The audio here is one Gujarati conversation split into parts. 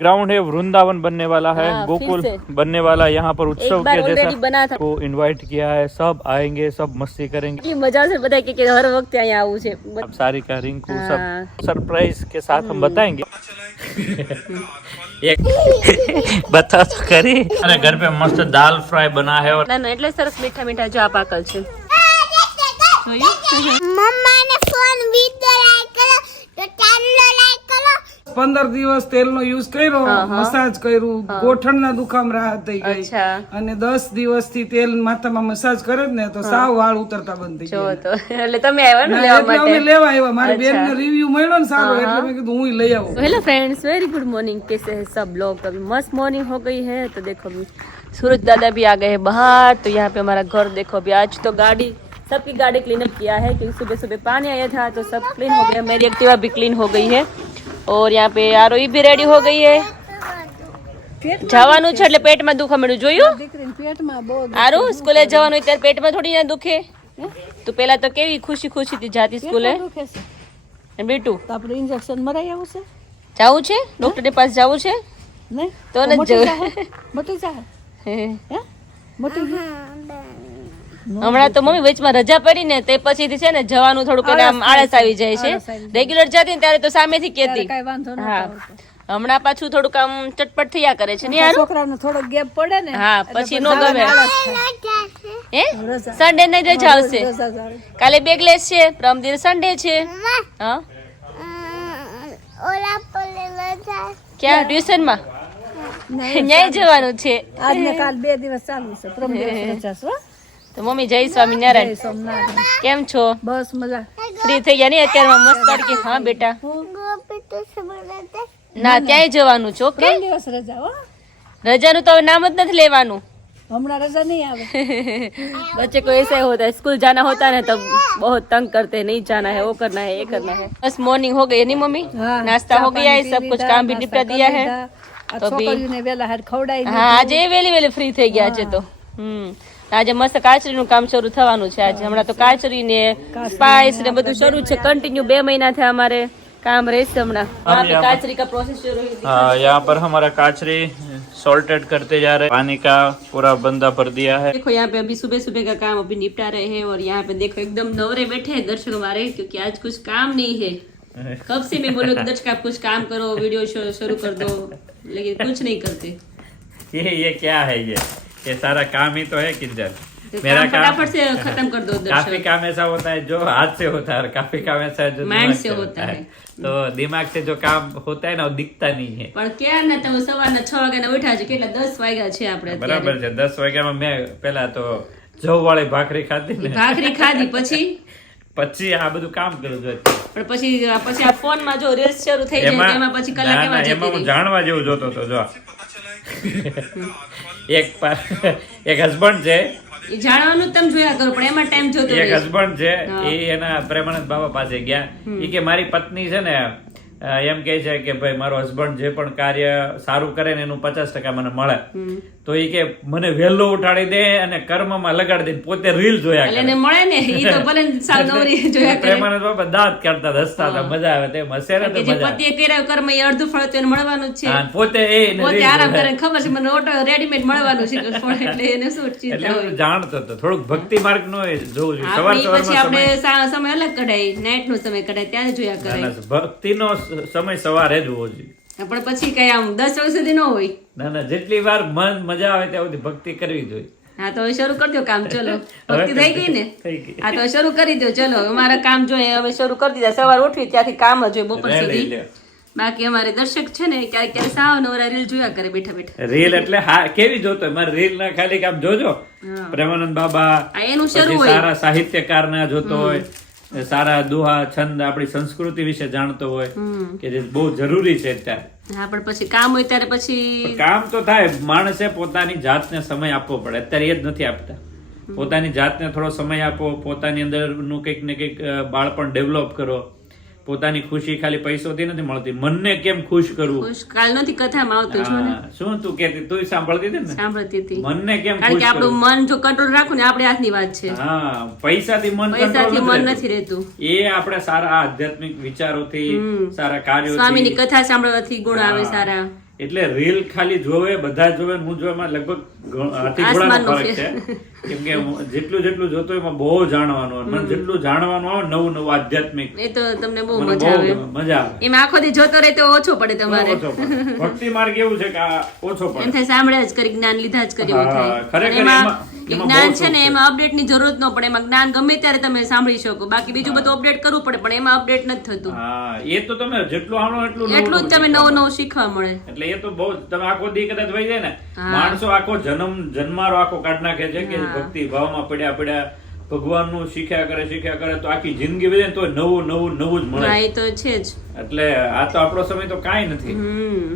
ग्राउंड है, वृंदावन बनने वाला है, गोकुल बनने वाला है, यहाँ पर उत्सव के जैसा को इनवाइट किया है, सब आएंगे, सब मस्ती करेंगे, मजा से बताए कि हर वक्त यहाँ आવું છે अब सारी का रिंकू सब सरप्राइज के साथ हम बताएंगे। एक बता तो करी। अरे घर पे मस्त दाल फ्राई बना है और ના એટલે સરસ મીઠા મીઠા જો આ પાકલ છે મમ્માને ફોન વિડિયો લાઈક કરો તો ચેનલ લાઈક કરો। 15 દિવસ તેલનો યુઝ કર્યો, મસાજ કર્યું, ગોઠણના દુખામ રાહત થઈ ગઈ અને 10 દિવસથી તેલ માથામાં મસાજ કરે ને તો સાવ વાળ ઉતરતા બંધ થઈ ગયા। તો એટલે તમે આવ્યા ને લેવા માટે? અમે લેવા આવ્યા, મારી બેનને રિવ્યુ મળ્યો ને સારો એટલે મેં કીધું હું લઈ આવું। Hello friends, very good morning. कैसे हैं सब लोग? अभी मस्त मॉर्निंग हो गई है तो देखो अभी सूरज दादा भी आ गए हैं बाहर। तो यहाँ पे हमारा घर देखो, अभी आज तो गाड़ी सबकी गाड़ी क्लीन अप किया है क्योंकि सुबह सुबह पानी आया था तो सब क्लीन हो गया। मेरी एक्टिवा भी क्लीन हो गई है और यहाँ पे आरोही भी रेडी हो गई है। જવાનું છે એટલે પેટમાં દુખવા મળ્યું, જોયું આરો સ્કૂલે જવાનું હોય ત્યારે પેટમાં થોડી ના દુખે? તું પેલા તો કેવી ખુશી ખુશીથી જાતી સ્કૂલે બેટુ? આપણે ઇન્જેક્શન મરાઈ આવું છે, જાવું છે ડોક્ટર ની પાસે જાવું છે નહીં તો ન જવું। મોટી જાય હે મોટી હમણાં તો મમ્મી વચમાં રજા પડી ને તે પછીથી છે ને જવાનું થોડુંક એને આમ આળસ આવી જાય છે। રેગ્યુલર જતી ને ત્યારે તો સામેથી કેતી, કઈ વાંધો ન હા હમણાં પાછું થોડુંક આમ ચટપટ થયા કરે છે ને યાર, છોકરાઓને થોડો ગેપ પડે ને હા પછી નો ગમે। હે સન્ડે નહીં રજા આવશે, કાલે બેગલેસ છે, પરમ દિવસ સન્ડે છે। હા ઓલા પોલે લજા ક્યાં ટ્યુશન માં ન્યાય જવાનું છે આજ ને કાલ 2 દિવસ ચાલુ છે, પ્રમ દિવસ રજા છે। તો મમ્મી જય સ્વામિનારાયણ, સોમનાથ કેમ છો? બસ મજા ફ્રી થઈ ગયા ને અત્યારમાં મસ્ત તડકે? હા બેટા ગોપી તો સમજતે ના ત્યાંય જવાનું છે। ઓકે 3 દિવસ રજા હો, રજાનું તો હવે નામ જ નથી લેવાનું। હમણાં રજા નહીં આવે। बच्चे को ऐसा ही होता है, स्कूल जाना होता है ना तब बहुत तंग करते हैं, नहीं जाना है, वो करना है, ये करना है। बस मॉर्निंग हो गई नहीं मम्मी? नाश्ता हो गया है, सब कुछ काम भी निपटा दिया है तो भी છોકરીઓને વેલા હાથ ખવડાવી हाँ आज वेली वेली फ्री થઈ ગયા છે તો આજે મસ્ત કાચરીનું કામ શરૂ થવાનું છે। આજે હમણાં તો કાચરી ને સ્પાઇસ ને બધું શરૂ છે, કન્ટિન્યુ 2 મહિના થયા हमारे काम રહેશે હમણાં। वहाँ पे काचरी का प्रोसेस शुरू हुई। हाँ यहाँ पर हमारा काचरी सॉल्टेड करते जा रहे हैं, पानी का पूरा बंदा भर दिया है। देखो यहाँ पे अभी सुबह सुबह का काम अभी निपटा रहे हैं और यहाँ पे देखो एकदम नवरे बैठे हैं दर्शक हमारे, क्योंकि आज कुछ काम नहीं है। कब से मैं बोलूँ दर्शक आप कुछ काम करो, वीडियो शुरू कर दो, लेकिन कुछ नहीं करते। ये क्या है? ये सारा काम ही तो है किंजल। तो मेरा काम फटाफट से खत्म कर दो काफी दर्शक। काम ऐसा होता है जो हाथ से होता है और काफी काम ऐसा है जो माइंड दिमाग से होता है। तो दिमाग से जो काम होता है ना वो दिखता नहीं है। પણ ક્યારના તમે સવારના 6 વાગ્યાના ઉઠ્યા છે, કેટલા 10 વાગ્યા છે આપણે અત્યારે। બરાબર છે, 10 વાગ્યામાં મેં પેલા તો જવ વાળી ભાખરી ખાધી ને ભાખરી ખાધી પછી પછી આ બધું કામ કર્યું છે। પણ પછી આ ફોનમાં જો રીલ્સ શરૂ થઈ જાય તો એમાં પછી કલાક એમાં જતી એમાં હું રહી। જાણવા જેવું જોતો હતો જો એક હસબન્ડ છે, એ જાણવાનું જ તમે જોયા કરો પણ એમાં ટાઈમ જોતો એક રહે। હસબન્ડ છે એ એના પ્રેમાનંદ બાબા પાસે ગયા, એ કે મારી પત્ની છે ને એમ કહે છે કે ભાઈ મારો હસબન્ડ જે પણ કાર્ય સારું કરે ને એનું 50% મને મળે, તો એ કે મને વહેલો ઉઠાડી દે અને કર્મમાં લગાડી દે, પોતે રીલ જોયા એટલે કરે। એને મળે ને ઈ તો ભલે સાવ નવરી જોયા કરે પ્રેમાનંદ બાબા દાંત કાઢતા હસતા હતા, મજા આવે તે હસે ને કે તો જે મજા પતિએ કર્યા કર્મ એ અડધું ફળ તો એને મળવાનું જ છે। આવે। પોતે એ પોતે આરામ કરે, ખબર છે મને ઓટો રેડીમેડ મળવાનું છે તો ફળ, એટલે એને શું ચિંતા એટલે હોય। હું જાણતો હતો થોડુંક ભક્તિ માર્ગ નો જોવું જોઈએ, સવાર આપણે પછી આપણે સવારમાં સમય અલગ કઢાય, નાઈટ નો સમય કઢાય ત્યારે જોયા કરે, ભક્તિ નો સમય સવારે જ હોવો જોઈએ। પણ પછી કઈ આમ 10 વાગ્યા સુધી ન હોય। ના ના જેટલી વાર મન મજા આવે ત્યાં સુધી ભક્તિ કરવી જોઈએ। હા તો હવે શરૂ કરી દો કામ, ચલો ભક્તિ થઈ ગઈ ને? થઈ ગઈ। હા તો શરૂ કરી દો, ચલો અમારા કામ જોઈએ હવે શરૂ કરી દીધા। સવાર ઉઠવી ત્યાંથી કામ જ હોય બપોર સુધી। બાકી અમારે દર્શક છે ને ક્યારેક ક્યારેક સાવ નવરા રીલ જોયા કરે બેઠા બેઠા। રીલ એટલે હા કેવી જોતો હોય? મારે રીલ ના ખાલી કામ જોજો, પ્રેમાનંદ બાબા આ એનું શરૂ પછી હોય। સારા સાહિત્યકાર ના જોતો હોય, સારા દુહા છંદ આપણી સંસ્કૃતિ વિશે જાણતો હોય કે જે બહુ જરૂરી છે અત્યારે। હા પણ પછી કામ હોય ત્યારે પછી કામ તો થાય, માણસે પોતાની જાતને સમય આપવો પડે, અત્યારે એ જ નથી આપતા। પોતાની જાતને થોડો સમય આપો, પોતાની અંદરનું કંઈક ને કંઈક બાળપણ ડેવલપ કરો। પોતાની ખુશી ખાલી પૈસોથી નથી મળતી, મનને કેમ ખુશ કરવું। ખુશ કાલ નથી કથામાં આવતું છો ને, શું તું કેતી? તું સાંભળતી હતી ને? સાંભળતી હતી। મનને કેમ કારણ ખુશ કે આપણું મન જો કંટ્રોલ રાખવું ને આપણે હાથની વાત છે। હા પૈસાથી મન પૈસાથી control મન નથી રહેતું। એ આપણે સારા આધ્યાત્મિક વિચારોથી, સારા કાર્યોથી, સ્વામીની કથા સાંભળવાથી ગુણ આવે સારા। એટલે રીલ ખાલી જોવે બધા જોવે ને હું જોવે એમાં લગભગ હાથી ઘોડાનો ફરક છે. કેમ કે જેટલું જોતો એમાં બહુ જાણવાનું આવે. મને જેટલું જાણવાનું આવે નવું આધ્યાત્મિક એ તો તમને બહુ મને મજા આવે. મજા આવે. એમાં આખો દી જોતો રહે તો ઓછો પડે તમારે. ઓછો પડે. ભક્તિ માર્ગ એવું છે કે આ ઓછો પડે. એમ થાય સાંભળ્યા જ કરી જ્ઞાન લીધા જ કરી એવું થાય. ખરેખર એમાં એમાં જ્ઞાન છે ને એમાં અપડેટ ની જરૂરત ન પડે. એમાં જ્ઞાન ગમે ત્યારે તમે સાંભળી શકો. બાકી બીજું બધું અપડેટ કરવું પડે પણ એમાં અપડેટ નથી થતું. હા એ તો તમે જેટલું સાંભળો એટલું એટલું જ તમે નવું શીખવા મળે. એટલે એ તો બહુ તમે આખો દી કદાચ વહી જાય ને માણસો આખો જન્મારો આખો કાઢ નાખે છે કે ભક્તિ ભાવમાં પડ્યા ભગવાનનું શીખ્યા કરે તો આખી જિંદગી વધે ને તો નવું જ મળે. હા એ તો છે જ. એટલે આ તો આપણો સમય તો કાંઈ નથી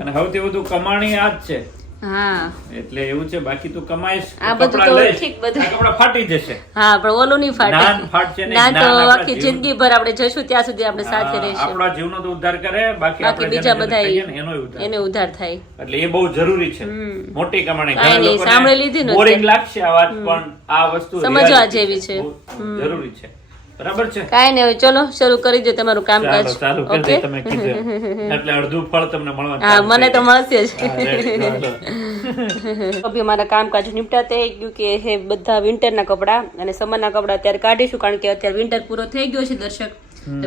અને સૌથી વધુ કમાણી આ જ છે. હા એટલે એવું છે. બાકી તું કમાઈશ આ બધું કપડાં તો લઈશ, ઠીક બધું. આ કપડાં ફાટી જશે. હા પણ ઓલું નહીં ફાટે. જ્ઞાન ફાટશે નહીં. ના તો જ્ઞાન આપણા આખી જીવન- જિંદગી ભર આપણે જશું ત્યાં સુધી આપણે સાથે રહીશું. આપણા જીવનો તો ઉદ્ધાર કરે બાકી બાકી આપણે બીજા જેને બધા કહીએ ને એનો ઉદ્ધાર. એને ઉધાર થાય. એટલે એ બહુ જરૂરી છે. મોટી કમાણી. કાંઈ ઘણા નહીં, સાંભળી લીધી ને બોરિંગ લાગશે આ વાત પણ આ વસ્તુ સમજવા reality જેવી છે. બહુ જરૂરી છે. બરાબર છે. કાંઈ નહીં, હવે ચલો શરૂ કરી દો તમારું કામકાજ. ચાલો કરી દે ઓકે તમે કીધું એટલે અડધું ફળ તમને મળવાનું हाँ ચાલુ મને થઈ तो જાય. મળશે જ. હા, ready, ચાલો. अभी हमारा कामकाज निपटाते हैं क्योंकि है બધા વિન્ટરના કપડા અને સમરના કપડા અત્યારે કાઢીશું કારણ કે અત્યારે વિન્ટર પૂરો થઈ ગયો છે દર્શક.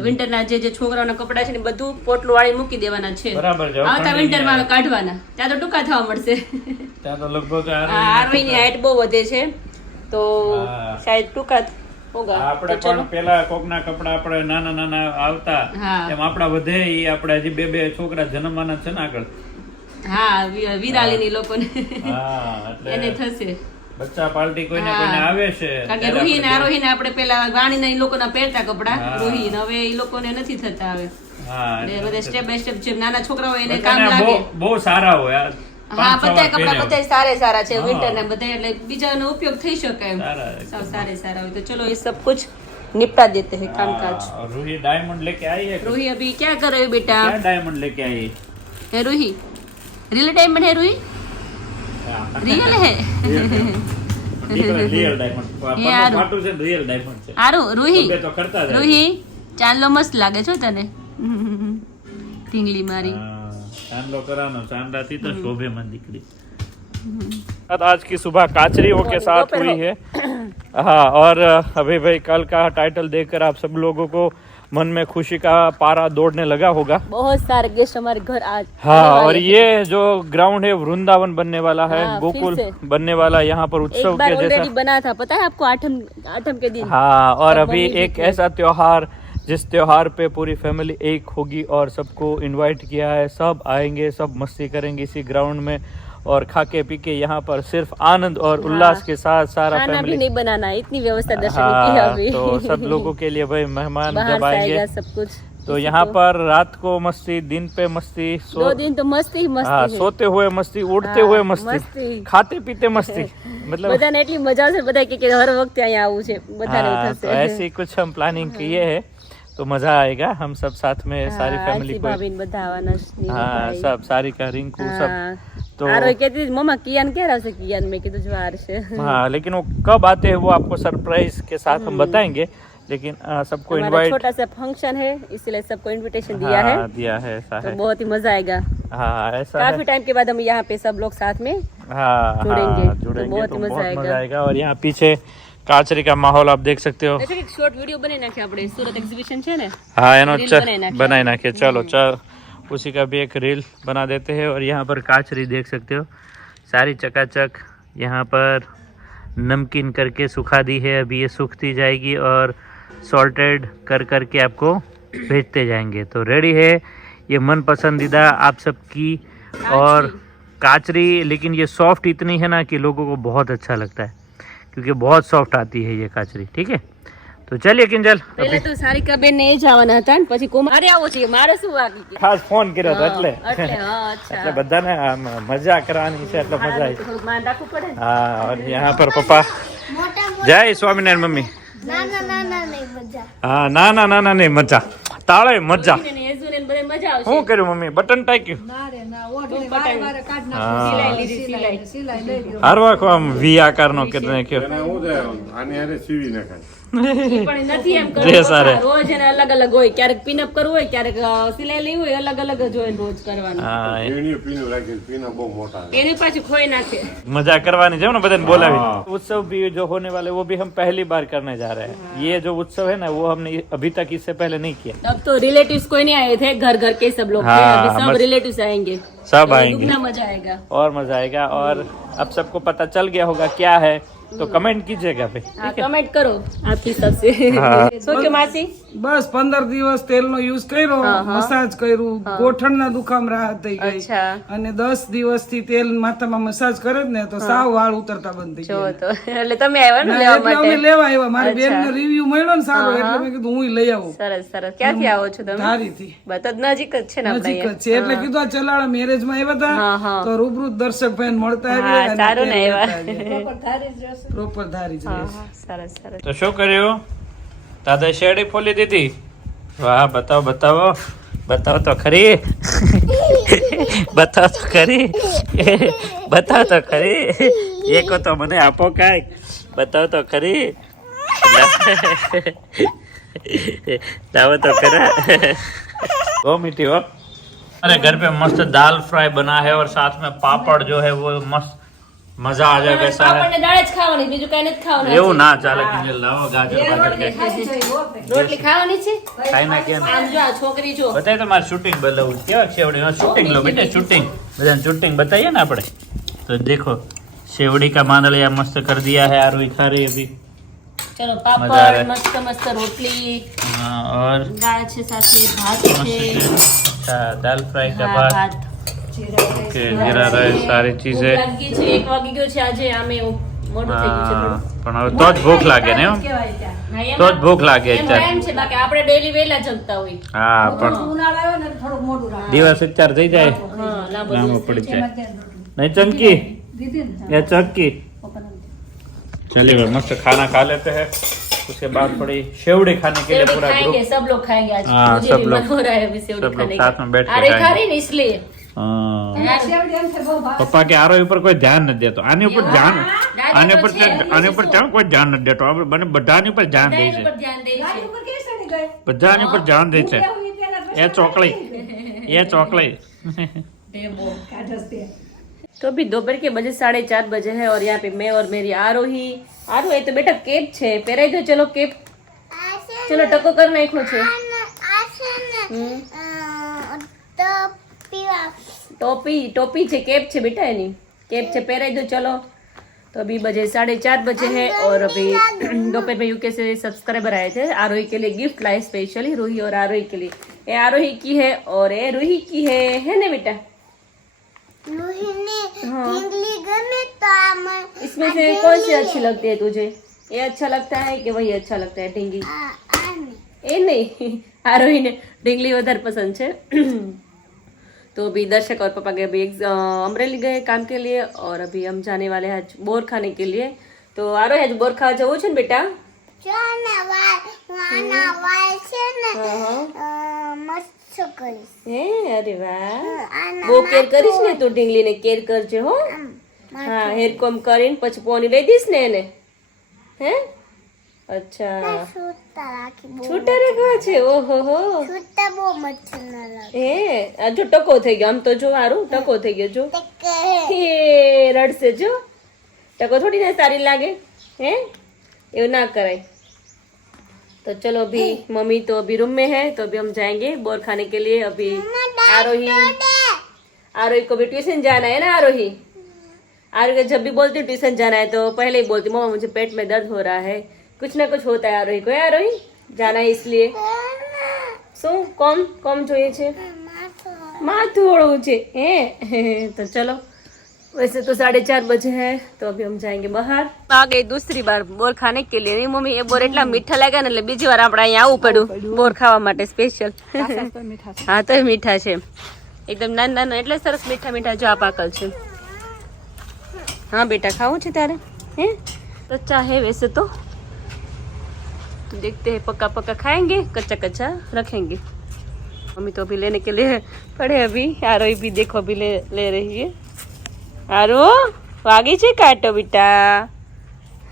વિન્ટરના જે છોકરાઓના કપડા છે ને બધું પોટલું વાળી મૂકી દેવાના છે. બરાબર છે. આવતા વિન્ટરમાં હવે કાઢવાના. ત્યાં તો ટૂંકા થવા મળશે. ત્યાં તો લગભગ આરવીની હાઈટ બહુ વધે છે તો હા. શાયદ ટૂંકા હોગા. આપણે પણ પેલા કોકના કપડા આપણે નાના આવતા હા. એમ આપડા વધે ઈ આપણે હજી બે છોકરા જન્મવાના છે ને આગળ. હા વિરાલીની લોકોને હા એને એટલે થશે. બચ્ચા પાર્ટી કોઈને હા. કોઈને આવે છે કારણ કે ત્યારે રૂહી ને આપણે આરોહી ને આપણે પેલા વાણીના ઈ લોકોના પહેરતા કપડા હા. રૂહી ને હવે ઈ લોકોને નથી થતા હવે. હા એટલે એટલે બધા સ્ટેપ બાય સ્ટેપ જેમ નાના છોકરા હોય એને કામ બધાને લાગે. બહુ સારા હોય આ હા 5-6 બધા વાર કપડા પહેર્યા બધા સારા છે હા. વિન્ટર ના બધા એટલે બીજાનો ઉપયોગ થઈ શકે એમ. સારા सब सारे હોય तो चलो ये सब कुछ निपटा देते हैं कामकाज. और रूही डायमंड लेके आई है रूही अभी क्या कर रहे हो बेटा? क्या डायमंड लेके आई है रूही रियल डायमंड है रूही रियल है रियल डायमंड ये आरू. फाटू છે रियल डायमंड છે આરો રૂહી બે તો કરતા જાય રૂહી ચાંદલો મસ્ત લાગે છો તને ઢીંગલી મારી. हाँ, चांदलो करानो चांदाती तो शोभे मन दिखड़ी. आज की सुबह काचरियों के साथ हुई है. हाँ और अभी भाई कल का टाइटल देखकर आप सब लोगों को मन में खुशी का पारा दौड़ने लगा होगा. बहुत सारे गेस्ट हमारे घर आज. हाँ और ये जो ग्राउंड है वृंदावन बनने वाला है. हाँ, गोकुल फिर से। बनने वाला यहाँ पर एक उत्सव बार के ऑलरेडी जैसा. बना था पता है आपको आठम के दिन. हाँ और तब अभी मम्मी एक भी थी. ऐसा त्योहार जिस त्योहार पे पूरी फैमिली एक होगी और सबको इनवाइट किया है. सब आएंगे सब मस्ती करेंगे इसी ग्राउंड में और खा के पी के यहाँ पर सिर्फ आनंद और उल्लास के साथ सारा खाना भी फैमिली. नहीं बनाना है, इतनी व्यवस्था दर्शन ने की है हाँ अभी. तो सब लोगों के लिए भाई मेहमान बाहर जब से आएंगे आएगा सब कुछ. तो यहाँ पर रात को मस्ती दिन पे मस्ती 2 दिन तो मस्ती ही मस्ती हाँ है. सोते हुए मस्ती उड़ते हाँ, हुए मस्ती मस्ती. खाते पीते मस्ती मतलब બધાને એટલી મજા આવશે બધા કે હર વખતે અહીંયા આવવું છે બધાને हाँ, થશે. तो ऐसी कुछ हम प्लानिंग किए है तो मजा आएगा हम सब साथ में सारी फैमिली આરસી को. ભાભી ને બધા આવવાના છે, નીરુ हाँ ભાઈ. सब सारी का रिंकू सब હા. तो આરોહી કહેતી હતી, મમ્મા કિયાન ક્યારે આવશે? કિયાન મેં કીધું જો આવશે. हाँ लेकिन वो कब आते हैं वो आपको सरप्राइज के साथ हम बताएंगे लेकिन सबको हमारा इनवाइट छोटा सा फंक्शन है इसलिए सबको इनविटेशन दिया है दिया है ऐसा तो है. बहुत ही मजा आएगा. हाँ ऐसा काफी है. टाइम के बाद हम यहाँ पे सब लोग साथ में हाँ जुड़ेंगे. हाँ, तो जुड़ेंगे बहुत तो ही मजा बहुत आएगा. मजा आएगा और यहाँ पीछे काचरी का माहौल आप देख सकते हो. એક શોર્ટ વિડિયો બનાવી નાખીએ આપણે સુરત એક્ઝિબિશન છે ને हाँ एनो रील बनाई नाखिए. बनाए नाखिए चलो चल उसी का भी एक रील बना देते हैं. और यहाँ पर काचरी देख सकते हो सारी चकाचक यहाँ पर नमकीन करके सुखा दी है. अभी ये सूखती जाएगी और सॉल्टेड कर करके आपको भेजते जाएंगे. तो रेडी है ये मन पसंदीदा आप सबकी और काचरी. लेकिन ये सॉफ्ट इतनी है ना कि लोगों को बहुत अच्छा लगता है क्योंकि बहुत सॉफ्ट आती है ये काचरी. ठीक है तो चलिए किंजल પહેલા તો સારિકા બેન ને એ જવાના હતા ને પછી મારે આવો છે મારે શું વાગી ગયું ખાસ ફોન કર્યો હતો એટલે એટલે હા અચ્છા એટલે બધાને આમ મજા કરવાની છે એટલે મજા આવી. થોડુંક માન રાખવું પડે ને. हाँ और यहाँ पर पापा जय स्वामीनारायण मम्मी. ના ના ના ના નહીં મજા हाँ ना ना ना ना नहीं मजा ताळे मजा ને યજુને ને બધાને મજા આવશે શું કર્યું મમ્મી બટન ટાક્યું ના રે ના ઓઢણી વારે વારે કાઢ નાખો સિલાઈ લીધી સિલાઈ સિલાઈ લઈ લ્યો હારવાખો આમ વી આકારનો કે નાખ્યો પણ નથી એમ Dress હારે. કરવું રોજ એને અલગ અલગ હોય ક્યારેક પિનઅપ કરવું હોય ક્યારેક સિલાઈ લેવી હોય અલગ અલગ જ હોય રોજ કરવાનું हाँ એની પાછી ખોઈ નાખે मजा करवानी चाहिए ना बदन बोला भी उत्सव भी जो होने वाले वो भी हम पहली बार करने जा रहे हैं ये जो उत्सव है ना वो हमने अभी तक इससे पहले नहीं किया अब तो रिलेटिव्स कोई नहीं आए थे घर घर के सब लोग थे हाँ, अभी सब हमारे- रिलेटिव्स आएंगे सब तो आएंगे दुगना मजा आएगा और मजा आएगा और अब सबको पता चल गया होगा क्या है तो कमेंट कीजिएगा पे हाँ कमेंट करो आपकी सबसे શું કે માસી બસ 15 દિવસ તેલનો યુઝ કર્યો, મસાજ કર્યું, ગોઠણના દુખામ રાહત થઈ ગઈ. અચ્છા અને 10 દિવસથી તેલ માથામાં મસાજ કરે જ ને તો સાવ વાળ ઉતરતા બંધ થઈ જો ગયા. તો એટલે તમે આવ્યા ને ના, લેવા એટલે માટે અમે લેવા આવ્યા. મારી બેનને રિવ્યુ મળ્યો ને સારો એટલે મેં કીધું હું લઈ આવું. સરસ સરસ ક્યાંથી આવો છો તમે ધારીથી બતા નજીક જ છે ને આપણે નજીક જ છે એટલે કીધું આ ચલાળા મેરેજમાં આવ્યા હતા તો રૂબરૂ દર્શક ભાઈ મળતા હા આવ્યા સારું ને પ્રોપર ધારી જ રહેશે. સરસ સરસ तो શું કર્યું દાદા શેરડી ફોલી દીધી વાહ બતાવો બતાવો બતાવો તો ખરી બતાવો તો ખરી બતાવો તો ખરી એક તો મને આપો કાંઈક બતાવો તો ખરી લાવો તો ખરા वो मीठी हो अरे घर पे मस्त दाल फ्राई बना है और साथ में पापड़ जो है वो मस्त मजा आ जाए वैसा है આપણને દાળ જ ખાવાની બીજું કઈ નથી ખાવાનું એવું ના ચાલે કે લાવો ગાજર બાજર કે રોટલી ખાવાની છે ખાઈ નાખીએ ને આમ જો આ છોકરી જો બતાય તમારે શૂટિંગ બોલાવું કેવા શેવડી શૂટિંગ લો બેટા શૂટિંગ બધાને શૂટિંગ बताइए ना આપણે तो देखो सेवड़ी का मांदलिया मस्त कर दिया है आरोही खा रही अभी ચલો મજા આવે. પાપડ મસ્ત મસ્ત રોટલી हाँ, और દાળ છે સાથે ભાત मस्त છે है। अच्छा दाल फ्राई का હા, बाद ભાત के जीरा राइस सारी ભૂખ चीजें લાગી છે 1 વાગી ગયો છે આજે આમે મોડું થઈ ગયું છે हाँ, થોડું પણ હવે તો જ ભૂખ લાગે ને એમ હા, એમાં- તો જ ભૂખ લાગે એમાં અત્યારે એમ છે બાકી આપણે ડેઈલી વહેલા જમતા હોય હા પણ ઉનાળો આવ્યો ને થોડું મોડું રાખે દિવસ અત્યારે થઈ જાય હા લાંબો લાંબો દિવસ પડી છે. જાય नहीं चमकी દીદી ને या चक्की चलिए भाई मस्त खाना खा लेते हैं उसके बाद थोड़ी शेवड़ी खाने के लिए सेवड़ी पूरा खाएंगे ग्रुप सब लोग खाएंगे आज हाँ, मुझे सब भी लोग- मन हो रहा है अभी सेवड़ी सब लोग खाने साथ में बैठ के अरे खा खाएंगे। रही ना इसलिए हाँ। સેવડી એમ છે બહુ ભાવે पप्पा के आरोही पर कोई ध्यान नहीं देता आने ऊपर ध्यान आने तो पर છે, आने पर क्या कोई ध्यान नहीं देता अब बने बधानी पर ध्यान दे બધાની છે ઉપર ધ્યાન દે છે ઉપર કેવી સડી ગઈ बधानी पर ध्यान दे છે એવું ઈ પેલા ये चौकड़ी ये चौकड़ी टेबो કાઢસ તે तो अभी दोपहर के बजे 4:30 बजे है और यहाँ पे मैं और मेरी आरोही आरोही तो बेटा केप छे પહેરાઈ દો ચલો કેપ ચલો ટકો કર નાખ્યો છે તો પીવા टोपी છે केप છે बेटा એની केप છે પહેરાઈ दो चलो तो अभी बजे 4:30 बजे है और अभी दोपहर में यूके से सब्सक्राइबर आए थे आरोही के लिए गिफ्ट लाए स्पेशली रूही और आरोही के लिए ये आरोही की है और ये रूही की है ना बेटा લોહીને ઢીંગલી ગમે તો આમાં इसमें से कौन सी अच्छी लगती है तुझे ये अच्छा लगता है कि वही अच्छा लगता है ढींगी આને ये नहीं आरोही ने ढींगली વધારે पसंद છે तो अभी दर्शक और पापा गए अभी अमरेली गए काम के लिए और अभी हम जाने वाले हैं आज बोर खाने के लिए तो आरोही आज बोर खावा जવું છે ને બેટા જો આના વાળ છે ને મસ્ત કરીશ હે અરે વાહ આના બહુ કેર કરીશ ને તું ઢીંગલીને કેર કરજે હો હા હેર કોમ કરીને પછી પોની લઈ દઈશ ને એને હે અચ્છા છૂટા રાખી બહુ છૂટા રાખવા છે ઓહો હો છૂટા બહુ મચ્છર ના લાગે હે આ જો ટકો થઈ ગયો આમ તો જો હારું ટકો થઈ ગયો જો તે કહે હે રડશે જો ટકો થોડી ना सारी लागे हैं ये ना कराए तो चलो अभी मम्मी तो अभी रूम में है तो अभी हम जाएंगे बोर खाने के लिए अभी आरोही को भी ट्यूशन जाना है ना आरोही आरोही जब भी बोलती हूँ ट्यूशन जाना है तो पहले ही बोलती मम्मा मुझे पेट में दर्द हो रहा है कुछ ना कुछ होता है आरोही को है आरोही जाना है इसलिए શું કોમ કોમ જોઈએ છે माथुं ओढ़વું છે હે तो चलो वैसे तो 4:30 बजे है तो अभी हम जाएंगे बाहर आ गई दूसरी बार बोर खाने के लिए नहीं मम्मी ये बोर એટલા મીઠા લાગ્યા ને એટલે બીજી વાર આપણે અહીંયા આવવું પડ્યું બોર ખાવા માટે સ્પેશિયલ હા તો મીઠા છે એકદમ નાના નાના એટલે સરસ મીઠા મીઠા જો આ પાકલ છે हाँ बेटा खाऊं છે તારે हैं कच्चा है वैसे तो देखते हैं पक्का पक्का खाएंगे कच्चा कच्चा रखेंगे मम्मी तो अभी लेने के लिए पड़े अभी आरोही भी देखो अभी ले रही है आरो आगे से काटो बेटा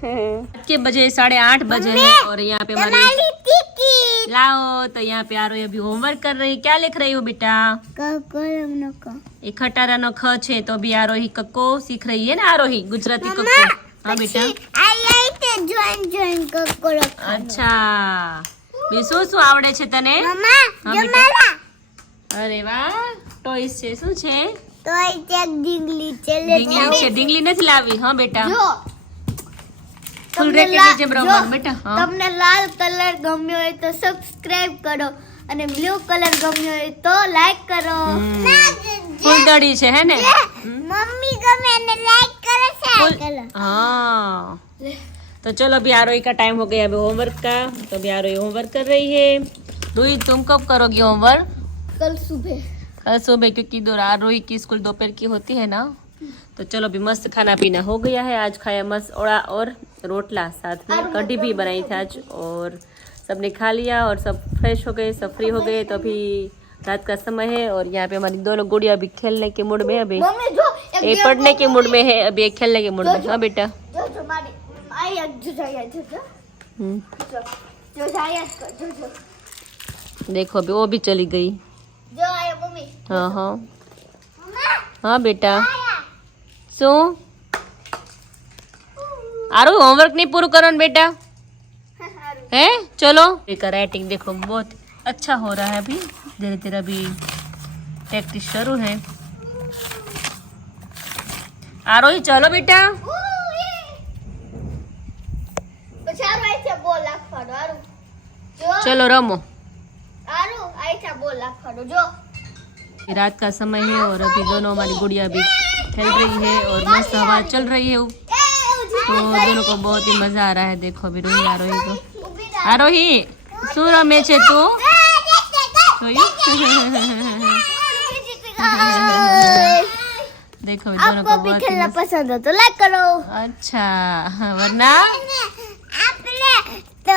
के बजे 8:30 बजे है और यहाँ पे हमारी लाओ तो यहाँ पे आरोही अभी होमवर्क कर रही क्या लिख रही हो बेटा एक खटारा नो ख छे तो अभी आरोही कक्को सीख रही है ना आरोही गुजराती कक्को हाँ बेटा અચ્છા બે શું આવડે છે તને હા બેટા અરે વાહ ટોયસ છે શું છે ઢીંગલી છે ઢીંગલી નથી લાવી હા બેટા ફૂલ રેકેટની જેમ રમવાનું બેટા હા તમને લાલ કલર ગમ્યો હોય તો સબસ્ક્રાઇબ કરો અને બ્લુ કલર ગમ્યો હોય તો લાઈક કરો ફૂલદડી છે હે ને મમ્મી ગમે અને લાઈક કરો શેર કરો हाँ तो चलो अभी आरोही का टाइम हो गया अभी होमवर्क का तो अभी आरोही होमवर्क कर रही है रोहित तुम कब करोगी होमवर्क कल सुबह क्योंकि आरोही की स्कूल दोपहर की होती है ना तो चलो अभी मस्त खाना पीना हो गया है आज खाया मस्त ओड़ा और रोटला साथ में कढ़ी भी बनाई थी आज और सबने खा लिया और सब फ्रेश हो गए सब फ्री हो गए तो अभी रात का समय है और यहाँ पे हमारी दोनों गुड़िया अभी खेलने के मूड में अभी एक पढ़ने के मूड में है अभी एक खेलने के मूड में हाँ बेटा देखो अभी वो भी चली गई हाँ हाँ हाँ बेटा શું आरो होमवर्क नहीं पूरा करो ना बेटा है चलो का राइटिंग देखो बहुत अच्छा हो रहा है अभी धीरे धीरे अभी प्रैक्टिस शुरू है आरोही चलो बेटा चलो रमो रात का समय है और अभी दोनों हमारी गुड़िया भी खेल रही है और मस्त हवा चल रही है तो दोनों को बहुत ही मजा आ रहा है देखो अभी रोही आरोही को आरोही શું રમે છે તું देखो दोनों को बहुत खेलना पसंद हो तो लाइक करो अच्छा वरना तो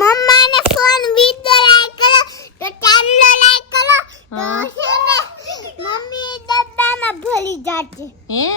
मम्मा ने फोन वीडियो लाइक करो तो चैनल लाइक करो तो मम्मी डब्बा में भूली जाती ये